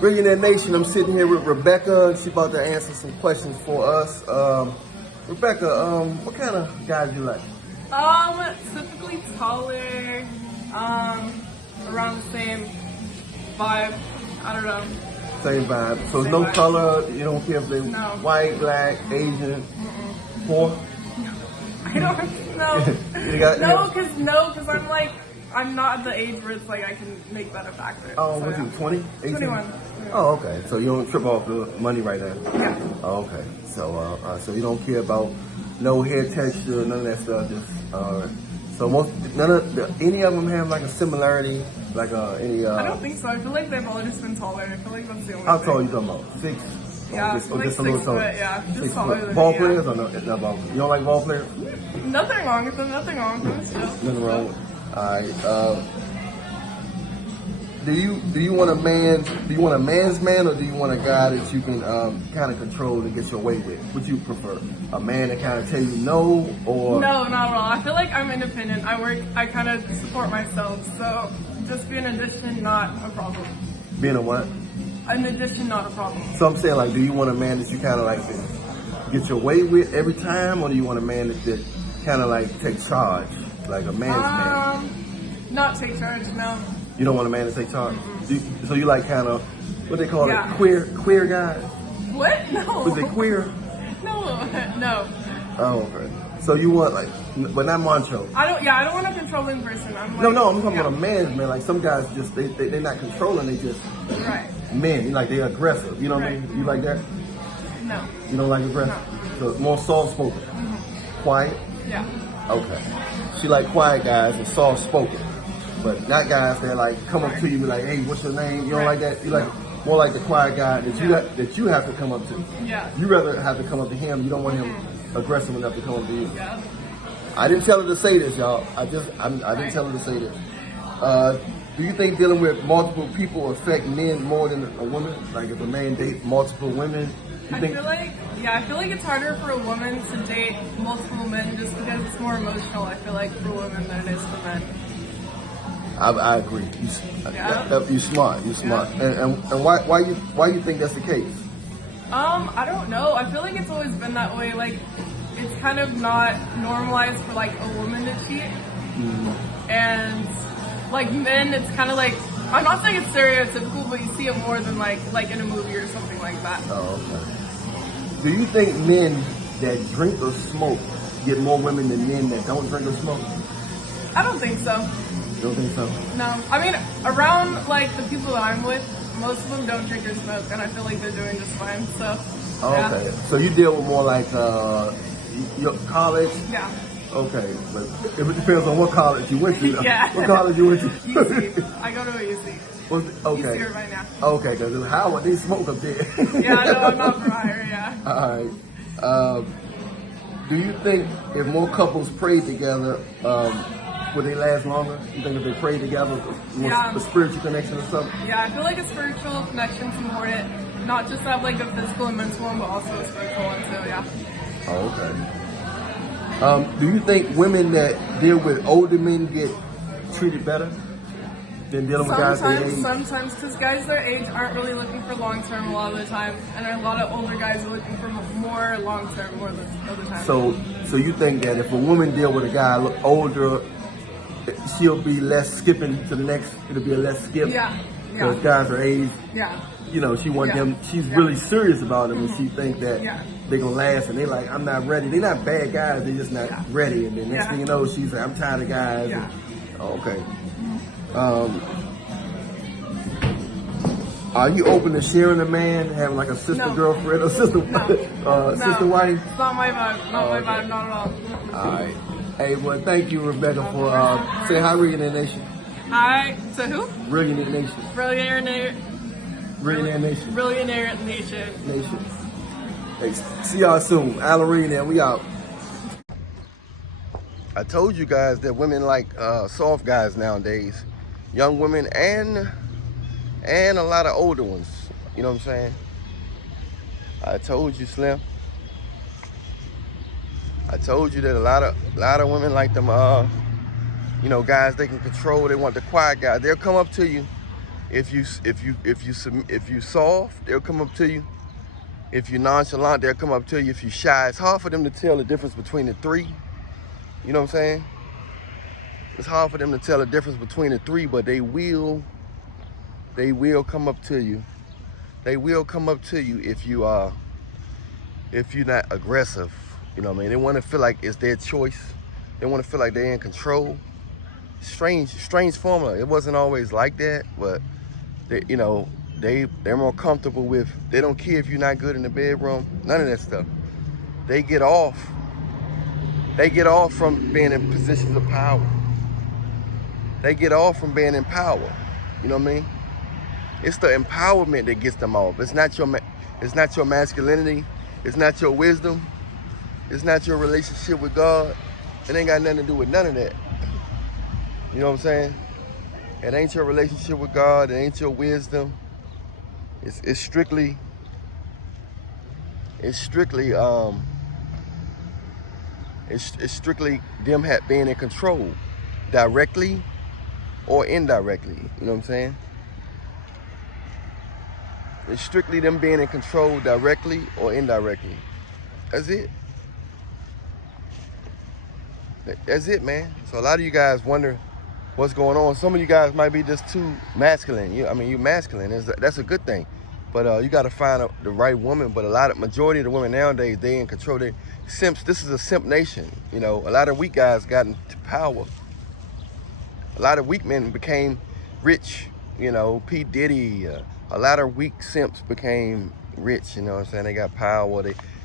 Reallionaire Nation, I'm sitting here with Rebecca. She's about to answer some questions for us. Rebecca, what kind of guys you like? Typically taller, around the same vibe. I don't know. Same vibe. So Same no vibe. color, you don't care if they're No. white, black, Asian, poor? I don't know. You got- Because I'm not at the age where it's like I can make that a factor. Oh, so, what yeah. you, 20? 18? 21. Oh, okay. So you don't trip off the money right now? Yeah. Oh, okay. So you don't care about no hair texture, none of that stuff. Just any of them have like a similarity, like any. I don't think so. I feel like they've all just been taller. I feel like that's the only How thing. tall you talking about? 6? Yeah, or like just a little 6 taller? foot, yeah. Just 6 taller foot. than Ball me, players or no? Not ball players. You don't like ball players? Nothing wrong with them. Nothing wrong with them. Still. Nothing wrong. All right. Do you want a man's man, or do you want a guy that you can kind of control and get your way with? What do you prefer? A man that kind of tell you no, or No, not at all. I feel like I'm independent. I kind of support myself. So just be an addition, not a problem. being a what? An addition, not a problem. So I'm saying, like, do you want a man that you kind of like get your way with every time, or do you want a man that kind of like take charge, like a man's man? Not take charge, no. You don't want a man to take charge. So you like kind of what they call Yeah. it, queer guys? What? No. Was it queer? No. Oh, okay. So you want but not macho. I don't want a controlling person. I'm like, No, I'm talking about a man's man. Like some guys just they're not controlling. They just Right. men. Like they're aggressive. You know what I mean? You like that? No. You don't like aggressive? No. So more soft spoken, quiet. Yeah. Okay. She like quiet guys and soft spoken, but not guys that like come up to you and be like, hey, what's your name? You don't like that? You like more like the quiet guy that you have to come up to. Yeah. You rather have to come up to him. You don't want him aggressive enough to come up to you. Yeah. I didn't tell her to say this, y'all. I didn't tell her to say this. Do you think dealing with multiple people affect men more than a woman? Like if a man dates multiple women, you I think? feel like it's harder for a woman to date multiple men just because it's more emotional. I feel like for women than it is for men. I agree. You're smart. You're smart. And why you think that's the case? I don't know. I feel like it's always been that way. Like, it's kind of not normalized for like a woman to cheat, and like men, it's kind of like, I'm not saying it's stereotypical, but you see it more than like in a movie or something like that. Oh, okay. Do you think men that drink or smoke get more women than men that don't drink or smoke? I don't think so. You don't think so? No. I mean, around like the people that I'm with, most of them don't drink or smoke, and I feel like they're doing just fine. So. Oh, yeah. okay. So you deal with more like your college? Yeah. Okay, but it depends on what college you went to. Yeah. What college you went to? UC. I go to a UC. Okay. UC right now. Okay, because Howard, they smoke up there. Yeah, no, I'm not for hire, yeah. All right. Do you think if more couples prayed together, would they last longer? You think if they prayed together, a spiritual connection or something? Yeah, I feel like a spiritual connection's important. Not just have like a physical and mental one, but also a spiritual one too, yeah. Oh, okay. Do you think women that deal with older men get treated better than dealing with guys their age? Sometimes, because guys their age aren't really looking for long-term a lot of the time, and a lot of older guys are looking for more long-term more than other times. So you think that if a woman deal with a guy older, she'll be less skipping to the next, it'll be a less skip? Yeah. Because guys are aged. Yeah. You know, she want them, she's really serious about them, and she think that they're going to last, and they like, I'm not ready. They're not bad guys, they're just not ready. And then next thing you know, she's like, I'm tired of guys. Yeah. And, okay. Are you open to sharing a man, having like a sister girlfriend or sister sister wife? It's not my vibe. Not my vibe, not at all. All right. Hey, well, thank you, Rebecca, for saying hi, Reallionaire Nation. Hi, to who? Reallionaire Nation. Reallionaire Nation. Reallionaire Nation. Hey, see y'all soon. Allan Reallionaire, we out. I told you guys that women like soft guys nowadays. Young women and a lot of older ones. You know what I'm saying? I told you, Slim. I told you that a lot of women like them, you know, guys they can control. They want the quiet guys. They'll come up to you If you soft, they'll come up to you. If you're nonchalant, they'll come up to you. If you're shy, it's hard for them to tell the difference between the three. You know what I'm saying? It's hard for them to tell the difference between the three, but they will come up to you. They will come up to you if you're not aggressive. You know what I mean? They want to feel like it's their choice. They want to feel like they're in control. Strange formula. It wasn't always like that, but they're more comfortable with. They don't care if you're not good in the bedroom. None of that stuff. They get off from being in positions of power. They get off from being in power. You know what I mean? It's the empowerment that gets them off. It's not your masculinity. It's not your wisdom. It's not your relationship with God. It ain't got nothing to do with none of that. You know what I'm saying? It ain't your relationship with God. It ain't your wisdom. It's strictly them being in control, directly or indirectly. You know what I'm saying? It's strictly them being in control, directly or indirectly. That's it. That's it, man. So a lot of you guys wonder what's going on. Some of you guys might be just too masculine. You're masculine. That's a good thing. But you got to find the right woman. But majority of the women nowadays, they in control. They simps. This is a simp nation. You know, a lot of weak guys got into power. A lot of weak men became rich. You know, P. Diddy. A lot of weak simps became rich. You know what I'm saying? They got power.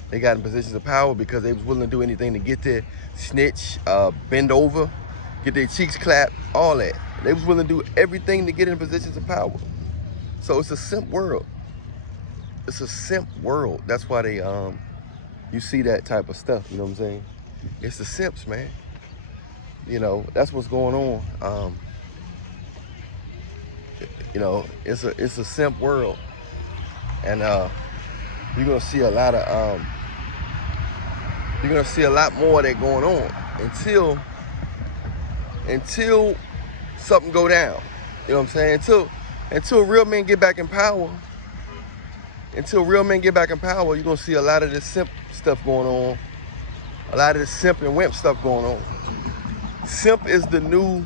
They got in positions of power because they was willing to do anything to get there. Snitch, bend over, get their cheeks clapped, all that. They was willing to do everything to get in positions of power. So it's a simp world. It's a simp world. That's why they you see that type of stuff. You know what I'm saying? It's the simps, man. You know, that's what's going on. You know, it's a simp world, and you're gonna see a lot of you're gonna see a lot more of that going on until something go down. You know what I'm saying? Until real men get back in power. Until real men get back in power, you're gonna see a lot of this simp stuff going on. A lot of this simp and wimp stuff going on. Simp is the new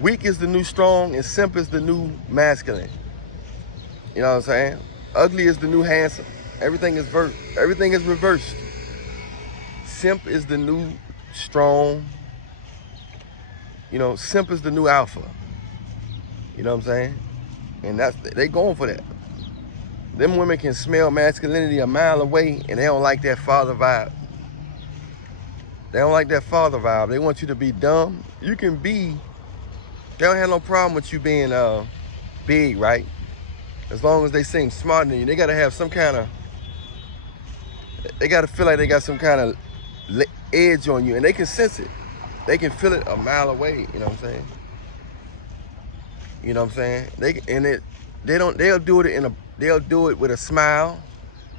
weak is the new strong, and simp is the new masculine. You know what I'm saying? Ugly is the new handsome. Everything is reversed. Simp is the new strong. You know, simp is the new alpha. You know what I'm saying? And they going for that. Them women can smell masculinity a mile away, and they don't like that father vibe. They don't like that father vibe. They want you to be dumb. You can be. They don't have no problem with you being big, right? As long as they seem smarter than you. They gotta have some kind of. They gotta feel like they got some kind of edge on you, and they can sense it. They can feel it a mile away. You know what I'm saying? You know what I'm saying? They'll do it with a smile,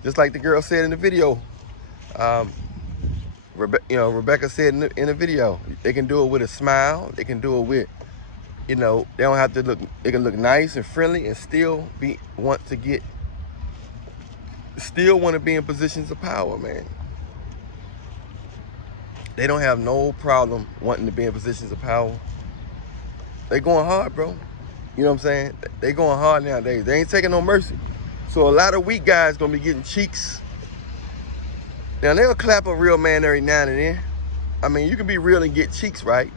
just like the girl said in the video. Rebecca said in the video, they can do it with a smile. They can do it with, they don't have to look. They can look nice and friendly and still want to be in positions of power, man. They don't have no problem wanting to be in positions of power. They going hard, bro. You know what I'm saying? They going hard nowadays. They ain't taking no mercy. So a lot of weak guys gonna be getting cheeks. Now they'll clap a real man every now and then. I mean, you can be real and get cheeks, right?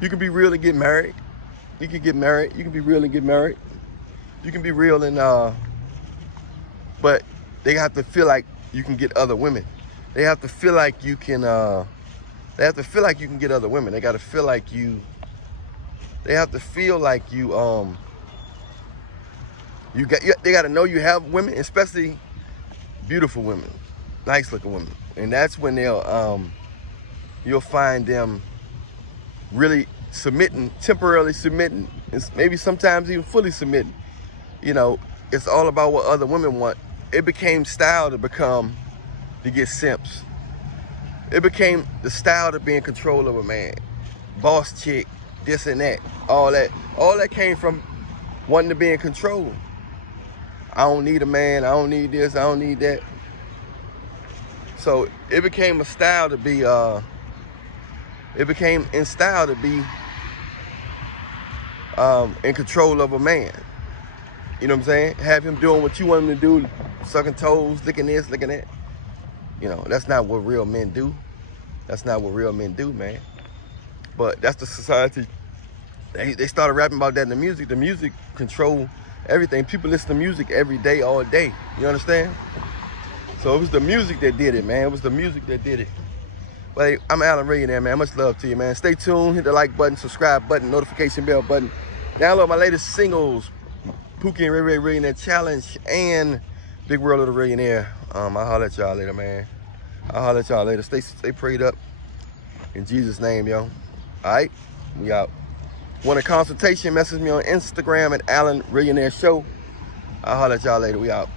You can be real and get married. You can get married. You can be real and get married. You can be real and but they have to feel like you can get other women. They have to feel like you can they have to feel like you can get other women. They got to feel like you. They have to feel like you. They got to know you have women, especially beautiful women, nice looking women, and that's when you'll find them really submitting, temporarily submitting, and maybe sometimes even fully submitting. You know, it's all about what other women want. It became style to get simps. It became the style to be in control of a man. Boss chick, this and that, all that came from wanting to be in control. I don't need a man, I don't need this, I don't need that. So it became a style to be, it became in style to be in control of a man. You know what I'm saying? Have him doing what you want him to do, sucking toes, licking this, licking that. You know, that's not what real men do. That's not what real men do, man. But that's the society. They started rapping about that in the music. The music control everything. People listen to music every day, all day. You understand? So it was the music that did it, man. It was the music that did it. But hey, I'm Allan Reallionaire, man. Much love to you, man. Stay tuned. Hit the like button, subscribe button, notification bell button. Download my latest singles, Pookie and Ray Reallionaire Challenge and Big World of the Reallionaire. I'll holler at y'all later, man. I'll holler at y'all later. Stay prayed up. In Jesus' name, yo. All right? We out. Want a consultation? Message me on Instagram at Allan Reallionaire Show. I'll holler at y'all later. We out.